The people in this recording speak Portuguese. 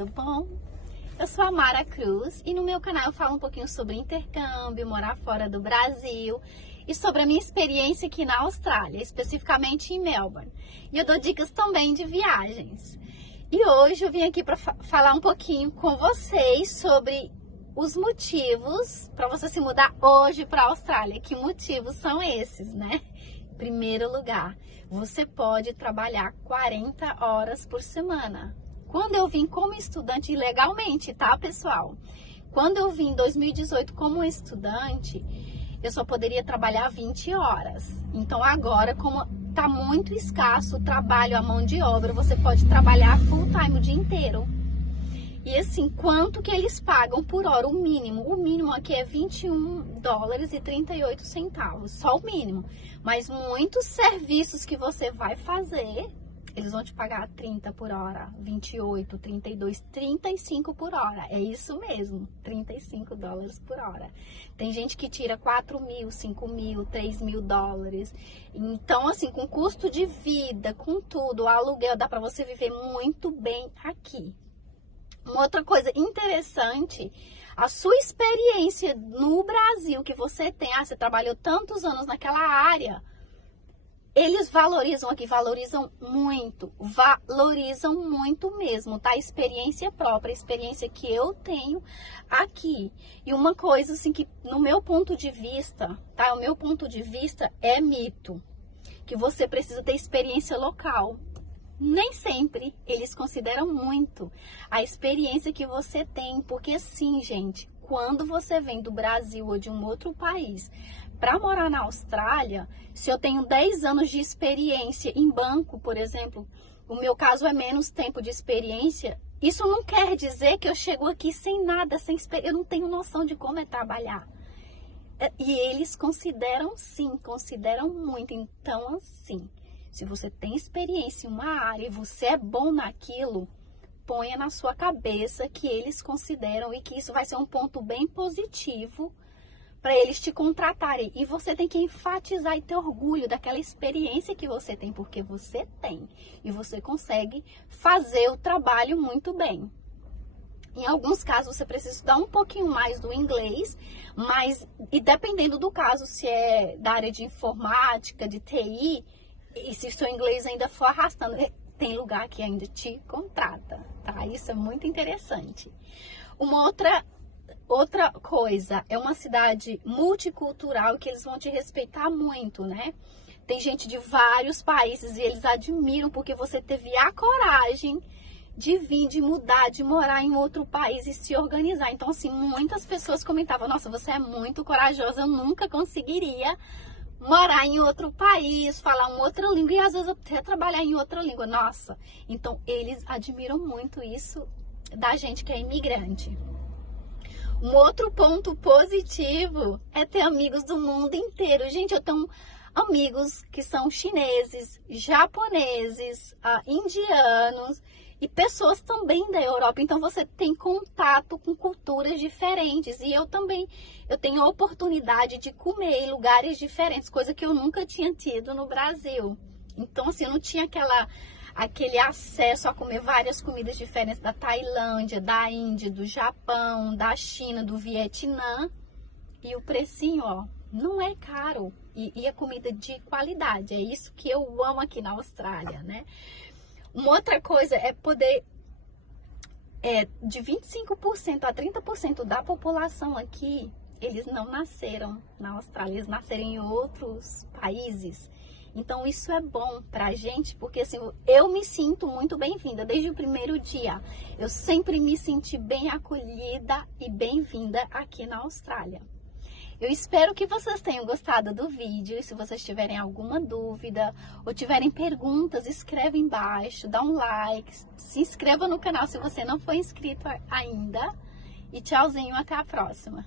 tudo bom? Eu sou a Mara Cruz e no meu canal eu falo um pouquinho sobre intercâmbio, morar fora do Brasil e sobre a minha experiência aqui na Austrália, especificamente em Melbourne. E eu dou dicas também de viagens. E hoje eu vim aqui para falar um pouquinho com vocês sobre os motivos para você se mudar hoje para a Austrália. Que motivos são esses, né? Em primeiro lugar, você pode trabalhar 40 horas por semana. Quando eu vim como estudante, legalmente, tá, pessoal? Quando eu vim em 2018 como estudante, eu só poderia trabalhar 20 horas. Então agora, como tá muito escasso o trabalho, a mão de obra, você pode trabalhar full time o dia inteiro. E assim, quanto que eles pagam por hora? O mínimo aqui é $21,38, só o mínimo. Mas muitos serviços que você vai fazer, eles vão te pagar 30 por hora, 28, 32, 35 por hora. É isso mesmo, $35 por hora. Tem gente que tira 4 mil, 5 mil, 3 mil dólares. Então, assim, com custo de vida, com tudo, o aluguel, dá pra você viver muito bem aqui. Uma outra coisa interessante, a sua experiência no Brasil que você tem, você trabalhou tantos anos naquela área, eles valorizam aqui, valorizam muito mesmo, tá? Experiência própria, experiência que eu tenho aqui. E uma coisa assim que no meu ponto de vista, tá? O meu ponto de vista é mito, que você precisa ter experiência local. Nem sempre eles consideram muito a experiência que você tem, porque sim, gente, quando você vem do Brasil ou de um outro país para morar na Austrália, se eu tenho 10 anos de experiência em banco, por exemplo, o meu caso é menos tempo de experiência, isso não quer dizer que eu chego aqui sem nada, sem experiência, eu não tenho noção de como é trabalhar. E eles consideram sim, consideram muito, então assim, se você tem experiência em uma área e você é bom naquilo, ponha na sua cabeça que eles consideram e que isso vai ser um ponto bem positivo para eles te contratarem. E você tem que enfatizar e ter orgulho daquela experiência que você tem, porque você tem. E você consegue fazer o trabalho muito bem. Em alguns casos você precisa estudar um pouquinho mais do inglês, mas e dependendo do caso, se é da área de informática, de TI, e se o seu inglês ainda for arrastando, tem lugar que ainda te contrata, tá? Isso é muito interessante. Uma outra coisa, é uma cidade multicultural que eles vão te respeitar muito, né? Tem gente de vários países e eles admiram porque você teve a coragem de vir, de mudar, de morar em outro país e se organizar. Então, assim, muitas pessoas comentavam, nossa, você é muito corajosa, eu nunca conseguiria morar em outro país, falar uma outra língua e às vezes até trabalhar em outra língua. Nossa, então eles admiram muito isso da gente que é imigrante. Um outro ponto positivo é ter amigos do mundo inteiro. Gente, eu tenho amigos que são chineses, japoneses, indianos e pessoas também da Europa. Então você tem contato com culturas diferentes. E eu também, eu tenho a oportunidade de comer em lugares diferentes, coisa que eu nunca tinha tido no Brasil. Então assim, eu não tinha aquele acesso a comer várias comidas diferentes da Tailândia, da Índia, do Japão, da China, do Vietnã. E o precinho, ó, não é caro. E a comida de qualidade. É isso que eu amo aqui na Austrália, né? Uma outra coisa é poder, de 25% a 30% da população aqui, eles não nasceram na Austrália, eles nasceram em outros países. Então isso é bom pra gente, porque assim, eu me sinto muito bem-vinda desde o primeiro dia. Eu sempre me senti bem acolhida e bem-vinda aqui na Austrália. Eu espero que vocês tenham gostado do vídeo. E se vocês tiverem alguma dúvida ou tiverem perguntas, escreve embaixo, dá um like, se inscreva no canal se você não for inscrito ainda. E tchauzinho, até a próxima.